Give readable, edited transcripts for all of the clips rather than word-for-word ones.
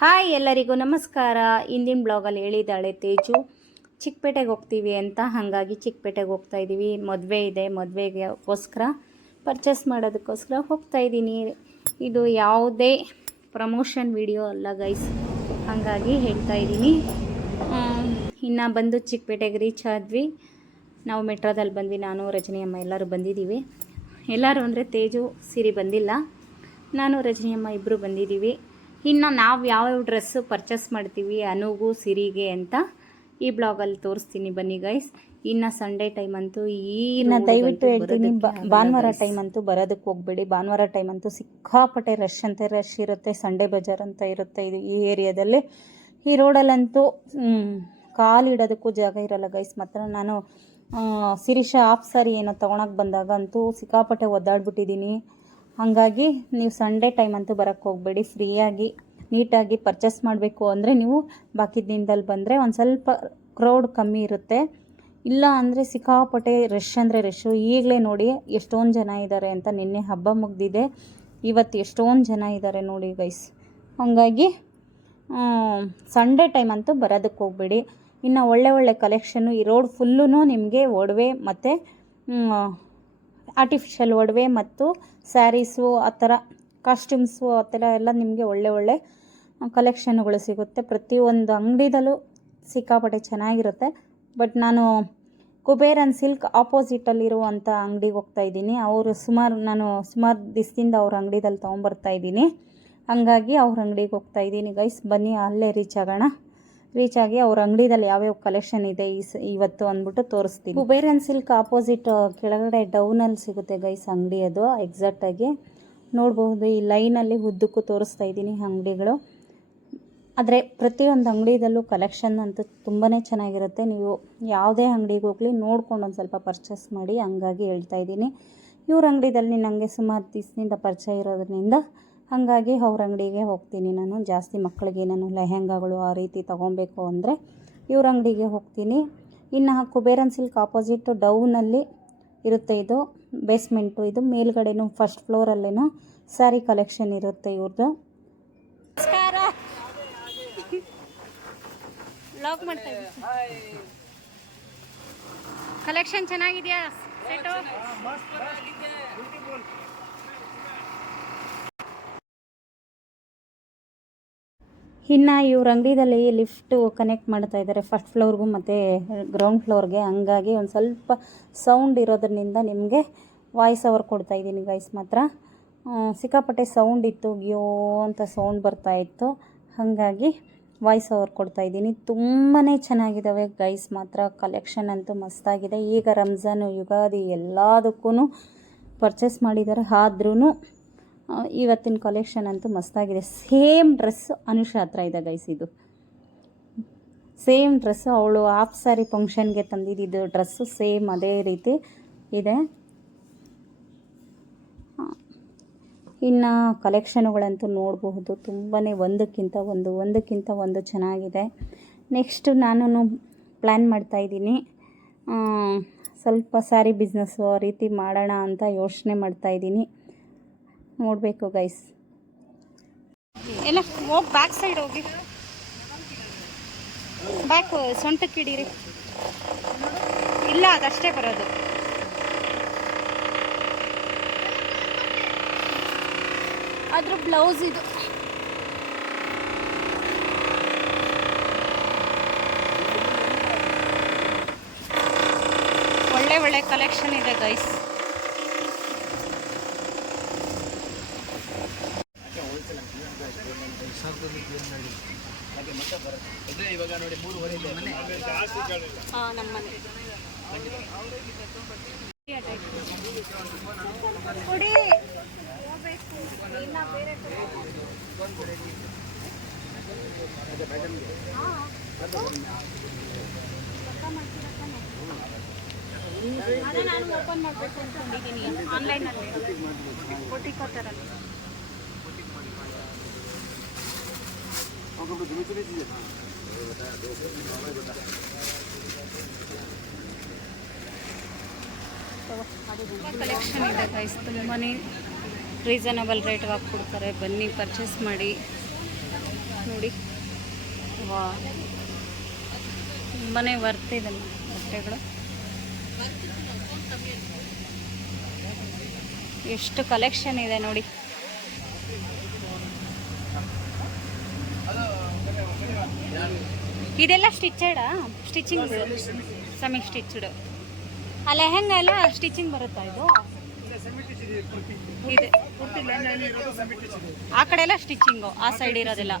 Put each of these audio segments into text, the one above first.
Hi ಎಲ್ಲರಿಗೂ ನಮಸ್ಕಾರ. ಇಂದಿನ ಬ್ಲಾಗಲ್ಲಿ ಹೇಳಿದ್ದಾಳೆ ತೇಜು ಚಿಕ್ಕಪೇಟೆಗೆ ಹೋಗ್ತೀವಿ ಅಂತ. ಹಾಗಾಗಿ ಚಿಕ್ಕಪೇಟೆಗೆ ಹೋಗ್ತಾ ಇದ್ದೀವಿ. ಮದುವೆ ಇದೆ, ಮದುವೆಗೋಸ್ಕರ ಪರ್ಚೇಸ್ ಮಾಡೋದಕ್ಕೋಸ್ಕರ ಹೋಗ್ತಾ ಇದ್ದೀನಿ. ಇದು ಯಾವುದೇ ಪ್ರಮೋಷನ್ ವಿಡಿಯೋ ಅಲ್ಲ ಗೈಸ್, ಹಾಗಾಗಿ ಹೇಳ್ತಾ ಇದ್ದೀನಿ. ಇನ್ನು ಬಂದು ಚಿಕ್ಕಪೇಟೆಗೆ ರೀಚ್ ಆದ್ವಿ. ನಾವು ಮೆಟ್ರೋದಲ್ಲಿ ಬಂದ್ವಿ. ನಾನು ರಜನಿ ಅಮ್ಮ ಎಲ್ಲರೂ ಬಂದಿದ್ದೀವಿ. ಎಲ್ಲರೂ ಅಂದರೆ ತೇಜು ಸಿರಿ ಬಂದಿಲ್ಲ, ನಾನು ರಜನಿ ಅಮ್ಮ ಇಬ್ಬರು ಬಂದಿದ್ದೀವಿ. ಇನ್ನು ನಾವು ಯಾವ್ಯಾವ ಡ್ರೆಸ್ಸು ಪರ್ಚೇಸ್ ಮಾಡ್ತೀವಿ ಅನುಗೂ ಸಿರಿಗೆ ಅಂತ ಈ ಬ್ಲಾಗಲ್ಲಿ ತೋರಿಸ್ತೀನಿ ಬನ್ನಿ ಗೈಸ್. ಇನ್ನು ಸಂಡೇ ಟೈಮ್ ಅಂತೂ ಇನ್ನು ದಯವಿಟ್ಟು ಹೇಳ್ತೀನಿ, ಭಾನುವಾರ ಟೈಮ್ ಅಂತೂ ಬರೋದಕ್ಕೆ ಹೋಗ್ಬೇಡಿ. ಭಾನುವಾರ ಟೈಮ್ ಅಂತೂ ಸಿಕ್ಕಾಪಟ್ಟೆ ರಶ್ ಅಂತ ರಶ್ ಇರುತ್ತೆ. ಸಂಡೇ ಬಜಾರ್ ಅಂತ ಇರುತ್ತೆ ಇದು ಈ ಏರಿಯಾದಲ್ಲಿ. ಈ ರೋಡಲ್ಲಂತೂ ಕಾಲಿಡೋದಕ್ಕೂ ಜಾಗ ಇರೋಲ್ಲ ಗೈಸ್. ಮಾತ್ರ ನಾನು ಶಿರೀಷ ಹಾಫ್ ಸಾರಿ ಏನೋ ತೊಗೊಳಕ್ಕೆ ಬಂದಾಗ ಅಂತೂ ಸಿಕ್ಕಾಪಟ್ಟೆ ಒದ್ದಾಡ್ಬಿಟ್ಟಿದ್ದೀನಿ. ಹಾಗಾಗಿ ನೀವು ಸಂಡೇ ಟೈಮ್ ಅಂತೂ ಬರೋಕ್ಕೆ ಹೋಗಬೇಡಿ. ಫ್ರೀಯಾಗಿ ನೀಟಾಗಿ ಪರ್ಚೇಸ್ ಮಾಡಬೇಕು ಅಂದರೆ ನೀವು ಬಾಕಿ ದಿನದಲ್ಲಿ ಬಂದರೆ ಒಂದು ಸ್ವಲ್ಪ ಕ್ರೌಡ್ ಕಮ್ಮಿ ಇರುತ್ತೆ. ಇಲ್ಲ ಅಂದರೆ ಸಿಕ್ಕಾಪಟ್ಟೆ ರಶ್ ಅಂದರೆ ರಶ್ಶು. ಈಗಲೇ ನೋಡಿ ಎಷ್ಟೊಂದು ಜನ ಇದ್ದಾರೆ ಅಂತ. ನಿನ್ನೆ ಹಬ್ಬ ಮುಗ್ದಿದೆ, ಇವತ್ತು ಎಷ್ಟೊಂದು ಜನ ಇದ್ದಾರೆ ನೋಡಿ ಗೈಸ್. ಹಾಗಾಗಿ ಸಂಡೇ ಟೈಮ್ ಅಂತೂ ಬರೋದಕ್ಕೆ ಹೋಗಬೇಡಿ. ಇನ್ನು ಒಳ್ಳೆ ಕಲೆಕ್ಷನ್ನು ಈ ರೋಡ್ ಫುಲ್ಲೂ ನಿಮಗೆ ಒಡವೆ ಮತ್ತು ಆರ್ಟಿಫಿಷಿಯಲ್ ಒಡವೆ ಮತ್ತು ಸ್ಯಾರೀಸು, ಆ ಥರ ಕಾಸ್ಟ್ಯೂಮ್ಸು, ಆ ಥರ ಎಲ್ಲ ನಿಮಗೆ ಒಳ್ಳೆ ಕಲೆಕ್ಷನ್ಗಳು ಸಿಗುತ್ತೆ. ಪ್ರತಿಯೊಂದು ಅಂಗಡಿದಲ್ಲೂ ಸಿಕ್ಕಾಪಟ್ಟೆ ಚೆನ್ನಾಗಿರುತ್ತೆ. ಬಟ್ ನಾನು ಕುಬೇರ್ ಆ್ಯಂಡ್ ಸಿಲ್ಕ್ ಆಪೋಸಿಟಲ್ಲಿರುವಂಥ ಅಂಗಡಿಗೆ ಹೋಗ್ತಾ ಇದ್ದೀನಿ. ನಾನು ಸುಮಾರು ದಿವಸದಿಂದ ಅವ್ರ ಅಂಗಡಿದಲ್ಲಿ ತೊಗೊಂಬರ್ತಾ ಇದ್ದೀನಿ. ಹಾಗಾಗಿ ಅವ್ರ ಅಂಗಡಿಗೆ ಹೋಗ್ತಾ ಇದ್ದೀನಿ ಗೈಸ್. ಬನ್ನಿ ಅಲ್ಲೇ ರೀಚ್ ಆಗಿ ಅವ್ರ ಅಂಗಡಿದಲ್ಲಿ ಯಾವ್ಯಾವ ಕಲೆಕ್ಷನ್ ಇದೆ ಇವತ್ತು ಅಂದ್ಬಿಟ್ಟು ತೋರಿಸ್ತೀನಿ. ಕುಬೇರ್ ಆ್ಯಂಡ್ ಸಿಲ್ಕ್ ಆಪೋಸಿಟ್ ಕೆಳಗಡೆ ಡೌನಲ್ಲಿ ಸಿಗುತ್ತೆ ಗೈಸ್ ಅಂಗಡಿ. ಅದು ಎಕ್ಸಾಕ್ಟಾಗಿ ನೋಡಬಹುದು. ಈ ಲೈನಲ್ಲಿ ಉದ್ದಕ್ಕೂ ತೋರಿಸ್ತಾ ಇದ್ದೀನಿ ಅಂಗಡಿಗಳು. ಆದರೆ ಪ್ರತಿಯೊಂದು ಅಂಗಡಿದಲ್ಲೂ ಕಲೆಕ್ಷನ್ ಅಂತೂ ತುಂಬಾ ಚೆನ್ನಾಗಿರುತ್ತೆ. ನೀವು ಯಾವುದೇ ಅಂಗಡಿಗೆ ಹೋಗಲಿ ನೋಡ್ಕೊಂಡು ಒಂದು ಸ್ವಲ್ಪ ಪರ್ಚೇಸ್ ಮಾಡಿ, ಹಂಗಾಗಿ ಹೇಳ್ತಾ ಇದ್ದೀನಿ. ಇವ್ರ ಅಂಗಡಿದಲ್ಲಿ ನನಗೆ ಸುಮಾರು ದಿವಸದಿಂದ ಪರಿಚಯ ಇರೋದ್ರಿಂದ ಹಾಗಾಗಿ ಅವ್ರ ಅಂಗಡಿಗೆ ಹೋಗ್ತೀನಿ. ನಾನು ಜಾಸ್ತಿ ಮಕ್ಕಳಿಗೆ ನಾನು ಲೆಹೆಂಗಾಗಳು ಆ ರೀತಿ ತೊಗೊಬೇಕು ಅಂದರೆ ಇವ್ರ ಅಂಗಡಿಗೆ ಹೋಗ್ತೀನಿ. ಇನ್ನು ಕುಬೇರ್ ಆ್ಯಂಡ್ ಸಿಲ್ಕ್ ಆಪೋಸಿಟ್ ಡೌನಲ್ಲಿ ಇರುತ್ತೆ ಇದು ಬೇಸ್ಮೆಂಟು. ಇದು ಮೇಲ್ಗಡೆನೂ ಫಸ್ಟ್ ಫ್ಲೋರಲ್ಲೇನೂ ಸ್ಯಾರಿ ಕಲೆಕ್ಷನ್ ಇರುತ್ತೆ ಇವ್ರದ್ದು. ನಮಸ್ಕಾರ, ಲಾಗ್ ಮಾಡ್ತಾ ಇದ್ದೀನಿ. ಕಲೆಕ್ಷನ್ ಚೆನ್ನಾಗಿದೆಯಾ ಸೆಟು? ಇನ್ನು ಇವ್ರ ಅಂಗಡಿದಲ್ಲಿ ಲಿಫ್ಟು ಕನೆಕ್ಟ್ ಮಾಡ್ತಾ ಇದ್ದಾರೆ ಫಸ್ಟ್ ಫ್ಲೋರ್ಗೂ ಮತ್ತು ಗ್ರೌಂಡ್ ಫ್ಲೋರ್ಗೆ. ಹಂಗಾಗಿ ಒಂದು ಸ್ವಲ್ಪ ಸೌಂಡ್ ಇರೋದ್ರಿಂದ ನಿಮಗೆ ವಾಯ್ಸ್ ಓವರ್ ಕೊಡ್ತಾ ಇದ್ದೀನಿ ಗೈಸ್. ಮಾತ್ರ ಸಿಕ್ಕಾಪಟ್ಟೆ ಸೌಂಡ್ ಇತ್ತು, ಗ್ಯೋ ಅಂತ ಸೌಂಡ್ ಬರ್ತಾಯಿತ್ತು. ಹಾಗಾಗಿ ವಾಯ್ಸ್ ಓವರ್ ಕೊಡ್ತಾ ಇದ್ದೀನಿ. ತುಂಬಾ ಚೆನ್ನಾಗಿದ್ದಾವೆ ಗೈಸ್. ಮಾತ್ರ ಕಲೆಕ್ಷನ್ ಅಂತೂ ಮಸ್ತಾಗಿದೆ. ಈಗ ರಂಜಾನು, ಯುಗಾದಿ ಎಲ್ಲದಕ್ಕೂ ಪರ್ಚೇಸ್ ಮಾಡಿದ್ದಾರೆ. ಆದ್ರೂ ಇವತ್ತಿನ ಕಲೆಕ್ಷನ್ ಅಂತೂ ಮಸ್ತಾಗಿದೆ. ಸೇಮ್ ಡ್ರೆಸ್ ಅನುಷಾ ಹತ್ರ ಇದೆ ಗೈಸ್. ಇದು ಸೇಮ್ ಡ್ರೆಸ್ಸು ಅವಳು ಹಾಫ್ ಸ್ಯಾರಿ ಫಂಕ್ಷನ್ಗೆ ತಂದಿದ್ದು ಡ್ರೆಸ್ಸು ಸೇಮ್ ಅದೇ ರೀತಿ ಇದೆ. ಇನ್ನು ಕಲೆಕ್ಷನ್ಗಳಂತೂ ನೋಡಬಹುದು ತುಂಬಾ ಒಂದಕ್ಕಿಂತ ಒಂದು ಚೆನ್ನಾಗಿದೆ. ನೆಕ್ಸ್ಟ್ ನಾನು ಪ್ಲ್ಯಾನ್ ಮಾಡ್ತಾಯಿದ್ದೀನಿ, ಸ್ವಲ್ಪ ಸ್ಯಾರಿ ಬಿಸ್ನೆಸ್ಸು ಆ ರೀತಿ ಮಾಡೋಣ ಅಂತ ಯೋಚನೆ ಮಾಡ್ತಾಯಿದ್ದೀನಿ. ನೋಡಬೇಕು ಗೈಸ್. ಎಲ್ಲ ಹೋಗಿ ಬ್ಯಾಕ್ ಸೈಡ್ ಹೋಗಿ, ಬ್ಯಾಕ್ ಸೊಂಟಕ್ಕೆ ಹಿಡೀರಿ. ಇಲ್ಲ, ಅದಷ್ಟೇ ಬರೋದು. ಅದ್ರ ಬ್ಲೌಸ್ ಇದು. ಒಳ್ಳೆ ಕಲೆಕ್ಷನ್ ಇದೆ ಗೈಸ್. ಇವಾಗ ನೋಡಿ 3 ಮನೆ ನಮ್ಮನೆ ನಾನು ಓಪನ್ ಮಾಡಬೇಕು ಅಂದ್ಕೊಂಡಿದ್ದೀನಿ ಆನ್ಲೈನಲ್ಲಿ. ಕೊಟ್ಟಿಕೋತಾರಲ್ಲ ಕಲೆಕ್ಷನ್ ಇದೆ ಗೈಸ್. ತುಂಬಾ ರೀಸನಬಲ್ ರೇಟ್ಗೆ ಹಾಕ್ಕೊಡ್ತಾರೆ. ಬನ್ನಿ ಪರ್ಚೇಸ್ ಮಾಡಿ. ನೋಡಿ. ವಾ, ತುಂಬಾ ವರ್ತ್ ಇದೆ ಬಟ್ಟೆಗಳು. ಎಷ್ಟು ಕಲೆಕ್ಷನ್ ಇದೆ ನೋಡಿ. ಇದೆಲ್ಲ ಸ್ಟಿಚೆಡಾ? Stitching, semi stitched. ಆ ಲೆಹಂಗಾ ಎಲ್ಲ ಸ್ಟಿಚಿಂಗ್ ಬರುತ್ತಾ ಇದು? ಇದೆ. ಆ ಕಡೆ ಎಲ್ಲ ಸ್ಟಿಚಿಂಗು, ಆ ಸೈಡ್ ಇರೋದಿಲ್ಲ.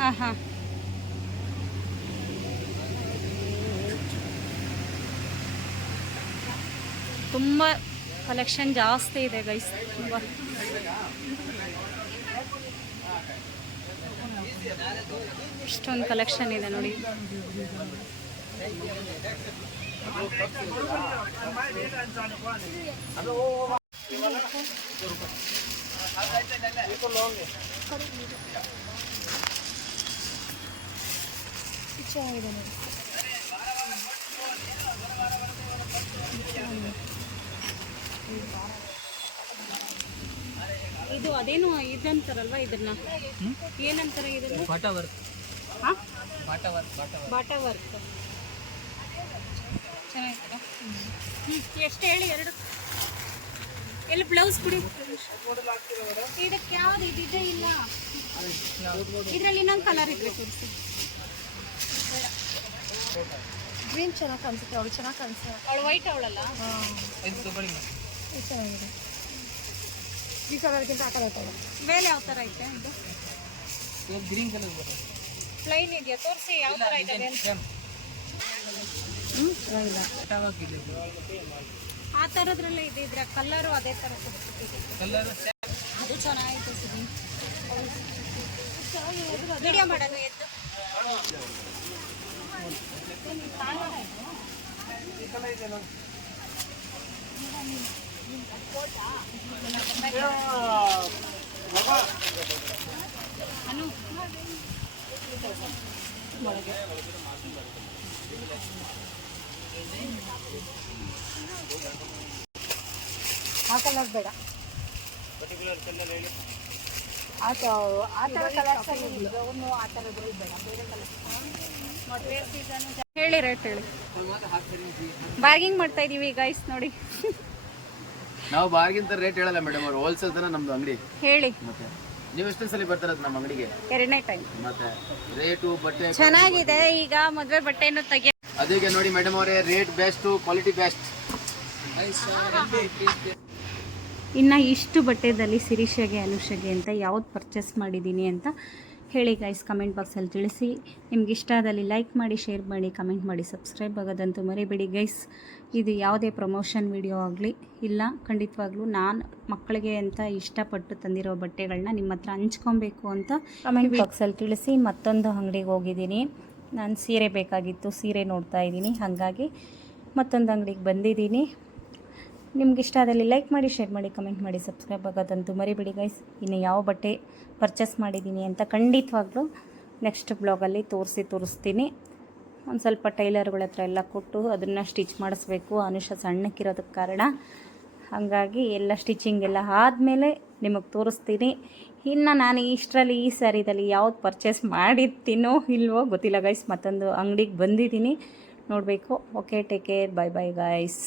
ಹಾಂ ಹಾಂ. ತುಂಬ ಕಲೆಕ್ಷನ್ ಜಾಸ್ತಿ ಇದೆ ಗೈಸ್. ತುಂಬ ಇಷ್ಟೊಂದು ಕಲೆಕ್ಷನ್ ಇದೆ ನೋಡಿ. ಇದು ಅದೇನು ಇದಂತಾರಲ್ವಾ, ಇದನ್ನ ಏನಂತಾರೆ? ಇದನ್ನ ಬಾಟಾ ವರ್ಕ್. ಹಾಂ, ಬಾಟಾ ವರ್ಕ್. ಬಾಟಾ ವರ್ಕ್ ಚೆನ್ನಾಗಿತ್ತಲ್ಲ. ಎಷ್ಟು ಹೇಳಿ? ಎರಡು. ಎಲ್ಲಿ ಬ್ಲೌಸ್ ಕೊಡಿ. ಇದಕ್ಕೆ ಯಾವ್ದು ಇದಿದೆ? ಇಲ್ಲ, ಇದರಲ್ಲಿ ಇನ್ನೊಂದು ಕಲರ್ ಇದ್ರೆ ತೋರಿಸಿ. ಗ್ರೀನ್ ಚೆನ್ನಾಗಿ ಕಾಣಿಸುತ್ತೆ. ಅವಳು ಚೆನ್ನಾಗಿ ಕಾಣಿಸುತ್ತೆ. ಅವಳು ವೈಟ್ ಅವಳಲ್ಲ. ಚೆನ್ನಾಗಿದೆ. ಈ ಕಲರ್ಗಿಂತ ಆ ಕಲರ್ ತಗೊಳ್ಳಿ. ಮೇಲೆ ಯಾವ ಥರ ಐತೆ ಇದು? ಗ್ರೀನ್ ಕಲರ್ ಬರುತ್ತೆ. ಪ್ಲೈನ್ ಇದೆಯಾ? ತೋರಿಸಿ ಯಾವ ಥರ ಇದೆ. ಚೆನ್ನಾಗಿಲ್ಲ. ಆ ಥರದ್ರಲ್ಲೇ ಇದೆ. ಇದ್ರೆ ಕಲರು ಅದೇ ಥರ ಕಲರ್ ಅದು ಚೆನ್ನಾಗಿದೆ. ಸಿಗಿ ವಿಡಿಯೋ ಮಾಡೋದು ಎದ್ದು. ಅನು ಒಳಗೆ ಆ ಕಲರ್ ಬೇಡ. ಆ ಥರ ಕಲರ್ಸ್ ಒಂದು ಆ ಥರದ್ರಲ್ಲಿ ಬೇಡ. ಬೇರೆ ಕಲರ್. ಮದುವೆ ಸೀಸನ್. ಹೇಳಿ ರೇಟ್ ಹೇಳಿ. ಬಾರ್ಗಿಂಗ್ ಮಾಡ್ತಾ ಇದೀವಿ ಗೈಸ್ ನೋಡಿ. ನಾವು ಬಾರ್ಗಿಂತ ರೇಟ್ ಹೇಳಲ್ಲ ಮೇಡಮ್, ಅವ್ರು ಹೋಲ್ಸೇಲ್ ತರ ನಮ್ದು ಅಂಗಡಿ. ಹೇಳಿ. ಮತ್ತೆ ನೀವು ಎಷ್ಟೊಂದು ಸಲ ಬರ್ತಾರದು ನಮ್ಮ ಅಂಗಡಿಗೆ? ಎರಡನೇ ಟೈಮ್. ಮತ್ತೆ ರೇಟು ಬಟ್ಟೆ ಚೆನ್ನಾಗಿದೆ. ಈಗ ಮದುವೆ ಬಟ್ಟೆಯನ್ನು ತೆಗಿ. ಅದಕ್ಕೆ ನೋಡಿ ಮೇಡಮ್ ಅವರೇ, ರೇಟ್ ಬೆಸ್ಟ್, ಕ್ವಾಲಿಟಿ ಬೆಸ್ಟ್. ಇನ್ನು ಇಷ್ಟು ಬಟ್ಟೆದಲ್ಲಿ ಶಿರೀಷಗೆ, ಅನುಷಗೆ ಅಂತ ಯಾವ್ದು ಪರ್ಚೇಸ್ ಮಾಡಿದ್ದೀನಿ ಅಂತ ಹೇಳಿ ಗೈಸ್, ಕಮೆಂಟ್ ಬಾಕ್ಸಲ್ಲಿ ತಿಳಿಸಿ. ನಿಮ್ಗೆ ಇಷ್ಟ ಆದಲ್ಲಿ ಲೈಕ್ ಮಾಡಿ, ಶೇರ್ ಮಾಡಿ, ಕಮೆಂಟ್ ಮಾಡಿ, ಸಬ್ಸ್ಕ್ರೈಬ್ ಆಗೋದಂತೂ ಮರಿಬೇಡಿ ಗೈಸ್. ಇದು ಯಾವುದೇ ಪ್ರಮೋಷನ್ ವಿಡಿಯೋ ಆಗಲಿ ಇಲ್ಲ, ಖಂಡಿತವಾಗ್ಲೂ ನಾನು ಮಕ್ಕಳಿಗೆ ಅಂತ ಇಷ್ಟಪಟ್ಟು ತಂದಿರೋ ಬಟ್ಟೆಗಳನ್ನ ನಿಮ್ಮ ಹತ್ರ ಹಂಚ್ಕೊಬೇಕು ಅಂತ ಕಮೆಂಟ್ ಬಾಕ್ಸಲ್ಲಿ ತಿಳಿಸಿ. ಮತ್ತೊಂದು ಅಂಗಡಿಗೆ ಹೋಗಿದ್ದೀನಿ. ನಾನು ಸೀರೆ ಬೇಕಾಗಿತ್ತು, ಸೀರೆ ನೋಡ್ತಾ ಇದ್ದೀನಿ, ಹಾಗಾಗಿ ಮತ್ತೊಂದು ಅಂಗಡಿಗೆ ಬಂದಿದ್ದೀನಿ. ನಿಮ್ಗೆ ಇಷ್ಟ ಆದಲ್ಲಿ ಲೈಕ್ ಮಾಡಿ, ಶೇರ್ ಮಾಡಿ, ಕಮೆಂಟ್ ಮಾಡಿ, ಸಬ್ಸ್ಕ್ರೈಬ್ ಆಗೋದಂತೂ ಮರಿಬೇಡಿ ಗೈಸ್. ಇನ್ನು ಯಾವ ಬಟ್ಟೆ ಪರ್ಚೇಸ್ ಮಾಡಿದ್ದೀನಿ ಅಂತ ಖಂಡಿತವಾಗ್ಲೂ ನೆಕ್ಸ್ಟ್ ಬ್ಲಾಗಲ್ಲಿ ತೋರಿಸ್ತೀನಿ. ಒಂದು ಸ್ವಲ್ಪ ಟೈಲರ್ಗಳ ಹತ್ರ ಎಲ್ಲ ಕೊಟ್ಟು ಅದನ್ನು ಸ್ಟಿಚ್ ಮಾಡಿಸ್ಬೇಕು. ಅನುಷ ಸಣ್ಣಕ್ಕಿರೋದಕ್ಕೆ ಕಾರಣ, ಹಾಗಾಗಿ ಎಲ್ಲ ಸ್ಟಿಚಿಂಗ್ ಎಲ್ಲ ಆದಮೇಲೆ ನಿಮಗೆ ತೋರಿಸ್ತೀನಿ. ಇನ್ನು ನಾನು ಇಷ್ಟರಲ್ಲಿ ಈ ಸ್ಯಾರಿದಲ್ಲಿ ಯಾವ್ದು ಪರ್ಚೇಸ್ ಮಾಡಿರ್ತೀನೋ ಇಲ್ವೋ ಗೊತ್ತಿಲ್ಲ ಗೈಸ್. ಮತ್ತೊಂದು ಅಂಗಡಿಗೆ ಬಂದಿದ್ದೀನಿ, ನೋಡಬೇಕು. Okay, take care, bye bye guys.